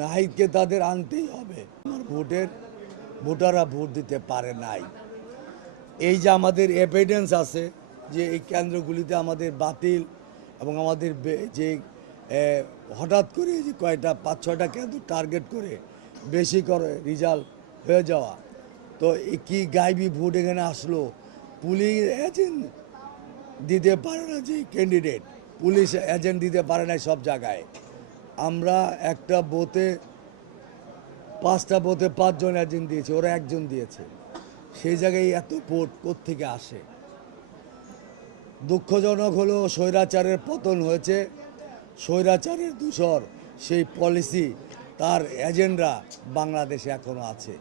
নাহিদকে তাদের আনতেই হবে। আমার ভোটাররা ভোট দিতে পারে নাই। এই যে আমাদের এভিডেন্স আছে যে এই কেন্দ্রগুলিতে আমাদের বাতিল এবং আমাদের যে হঠাৎ করে যে কয়টা 5-6টা কেন্দ্র টার্গেট করে বেশি করে রেজাল্ট হয়ে যাওয়া, তো কি গাইবি ভোট এখানে আসলো। পুলিশ এজেন্ট দিতে পারে না, যে ক্যান্ডিডেট পুলিশ এজেন্ট দিতে পারে না সব জায়গায়। আমরা একটা বুথে 5টা বুথে 5 জন এজেন্ট দিয়েছে, ওরা একজন দিয়েছে। সেই জায়গায় এত ভোট কোত্থেকে আসে? দুঃখজনক হলো স্বৈরাচারের পতন হয়েছে, স্বৈরাচারের দূষর সেই পলিসি তার এজেন্ডা বাংলাদেশে এখনও আছে।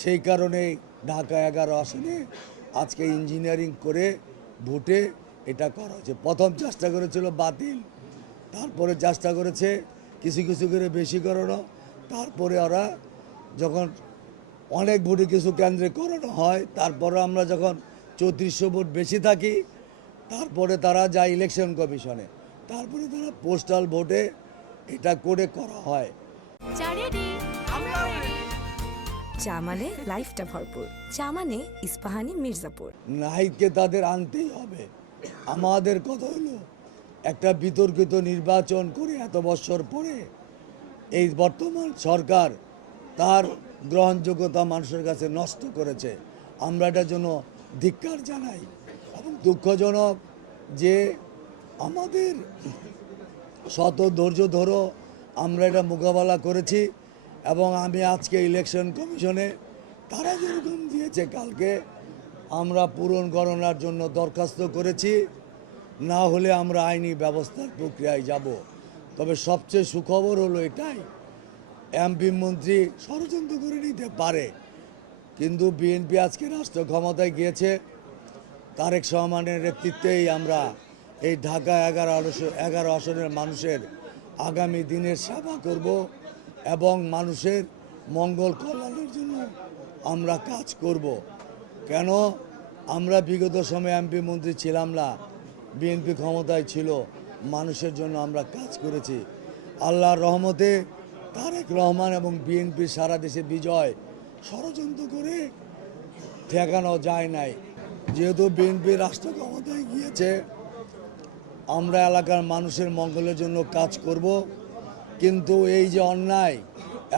সেই কারণেই ঢাকা 11 আসনে আজকে ইঞ্জিনিয়ারিং করে ভোটে এটা করা হয়েছে। প্রথম চেষ্টা করেছিল বাতিল, তারপরে চেষ্টা করেছে কিছু কিছু করে বেশি করানো, তারপরে ওরা যখন অনেক ভোটে কিছু কেন্দ্রে করানো হয়, তারপরে আমরা যখন 3400 ভোট বেশি থাকি, তারপরে তারা যায় ইলেকশন কমিশনে, তারপরে তারা পোস্টাল ভোটে এটা করে করা হয়। চা মানে লাইফটা ভরপুর, চা মানে ইস্পাহানি মির্জাপুর। নাহিদকে তাদের আনতেই হবে। আমাদের কথা হলো একটা বিতর্কিত নির্বাচন করে এত বছর পরে এই বর্তমান সরকার তার গ্রহণযোগ্যতা মানুষের কাছে নষ্ট করেছে। আমরা এটার জন্য ধিক্কার জানাই এবং দুঃখজনক যে আমাদের শত ধৈর্য ধরো আমরা এটা মোকাবেলা করেছি। এবং আমি আজকে ইলেকশন কমিশনে তারা যেরকম দিয়েছে কালকে আমরা পূরণ গণনার জন্য দরখাস্ত করেছি, না হলে আমরা আইনি ব্যবস্থার প্রক্রিয়ায় যাব। তবে সবচেয়ে সুখবর হলো এটাই, এমপি মন্ত্রী ষড়যন্ত্র করে নিতে পারে, কিন্তু বিএনপি আজকে রাষ্ট্র ক্ষমতায় গিয়েছে, তারেক রহমানের নেতৃত্বেই আমরা এই ঢাকা 11 আসনের মানুষের আগামী দিনের সেবা করব এবং মানুষের মঙ্গল কল্যাণের জন্য আমরা কাজ করব। কেন আমরা বিগত সময়ে এমপি মন্ত্রী ছিলাম না, বিএনপি ক্ষমতায় ছিল, মানুষের জন্য আমরা কাজ করেছি। আল্লাহর রহমতে তারেক রহমান এবং বিএনপির সারা দেশে বিজয় ষড়যন্ত্র করে ঠেকানো যায় নাই। যেহেতু বিএনপি রাষ্ট্র ক্ষমতায় গিয়েছে, আমরা এলাকার মানুষের মঙ্গলের জন্য কাজ করব। কিন্তু এই যে অন্যায়,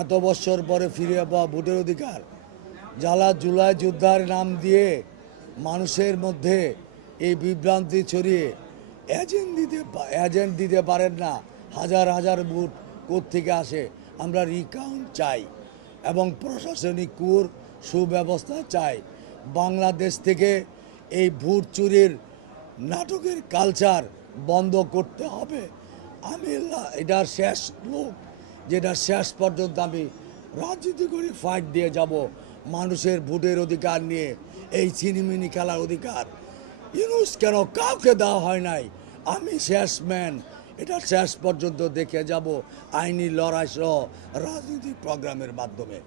এত বছর পরে ফিরে পাওয়া ভোটের অধিকার, যারা জুলাই যোদ্ধার নাম দিয়ে মানুষের মধ্যে এই বিভ্রান্তি ছড়িয়ে এজেন্ট দিতে পারেন না, হাজার হাজার ভোট কোত্থেকে আসে। আমরা রিকাউন্ট চাই এবং প্রশাসনিক সুব্যবস্থা চাই। বাংলাদেশ থেকে এই ভোট চুরির নাটকের কালচার বন্ধ করতে হবে। আমি এটার শেষ লোক, যেটা শেষ পর্যন্ত আমি রাজনীতি করে ফাইট দিয়ে যাব। মানুষের ভোটের অধিকার নিয়ে এই ছিনিমিনি খেলার অধিকার ইউনুস কেন কাউকে দেওয়া হয় নাই, আমি শেষ ম্যান, এটা শেষ পর্যন্ত দেখে যাব আইনি লড়াই সহ রাজনৈতিক প্রোগ্রামের মাধ্যমে।